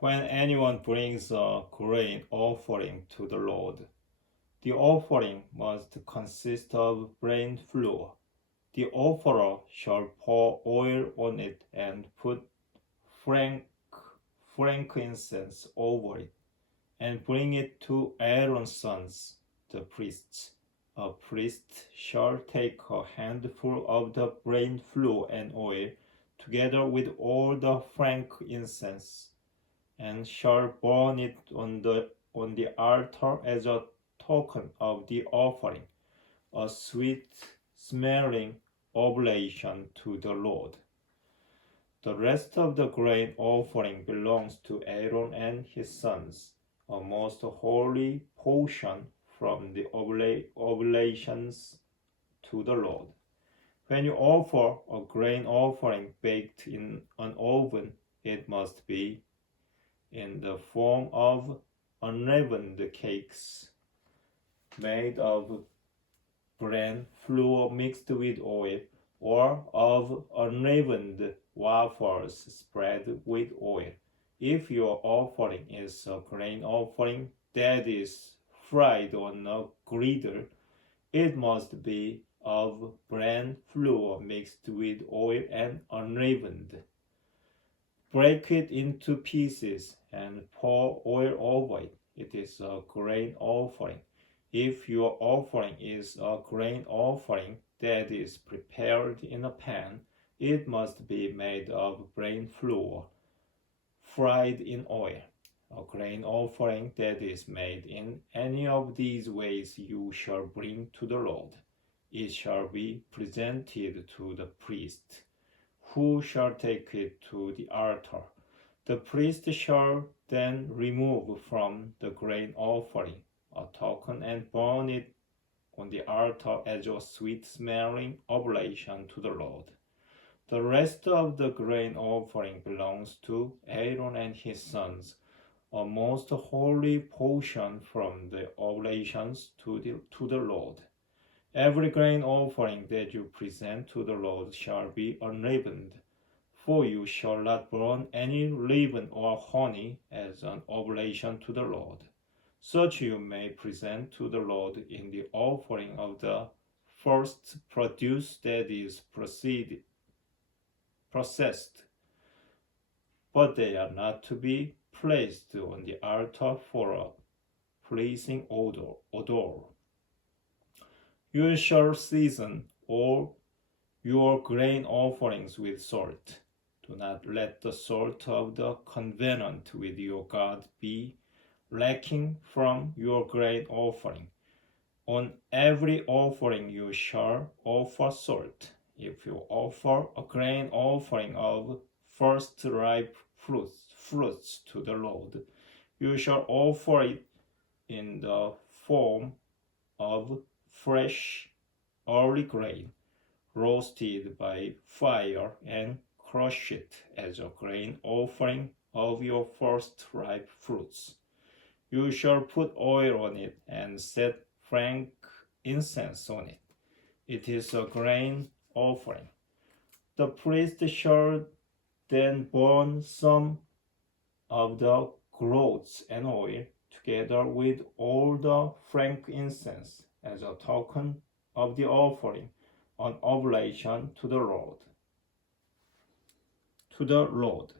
When anyone brings a grain offering to the Lord, the offering must consist of grain flour. The offerer shall pour oil on it and put frank, frankincense over it, and bring it to Aaron's sons, the priests. A priest shall take a handful of the grain flour and oil, together with all the frankincense, and shall burn it on the altar as a token of the offering, a sweet smelling oblation to the Lord. The rest of the grain offering belongs to Aaron and his sons, a most holy portion from the oblations to the Lord. When you offer a grain offering baked in an oven, it must be in the form of unleavened cakes made of bran flour mixed with oil, or of unleavened wafers spread with oil. If your offering is a grain offering that is fried on a griddle, it must be of bran flour mixed with oil and unleavened. Break it into pieces and pour oil over it. It is a grain offering. If your offering is a grain offering that is prepared in a pan, it must be made of grain flour, fried in oil. A grain offering that is made in any of these ways you shall bring to the Lord. It shall be presented to the priest, who shall take it to the altar. The priest shall then remove from the grain offering a token and burn it on the altar as a sweet-smelling oblation to the Lord. The rest of the grain offering belongs to Aaron and his sons, a most holy portion from the oblations to the Lord. Every grain offering that you present to the Lord shall be unleavened, for you shall not burn any leaven or honey as an oblation to the Lord. Such you may present to the Lord in the offering of the first produce that is processed, but they are not to be placed on the altar for a pleasing odor. You shall season all your grain offerings with salt. Do not let the salt of the covenant with your God be lacking from your grain offering. On every offering you shall offer salt. If you offer a grain offering of first ripe fruits to the Lord, you shall offer it in the form of fresh early grain, roasted by fire, and crush it as a grain offering of your first ripe fruits. You shall put oil on it and set frankincense on it. It is a grain offering. The priest shall then burn some of the groats and oil together with all the frankincense as a token of the offering, an oblation to the Lord. To the Lord.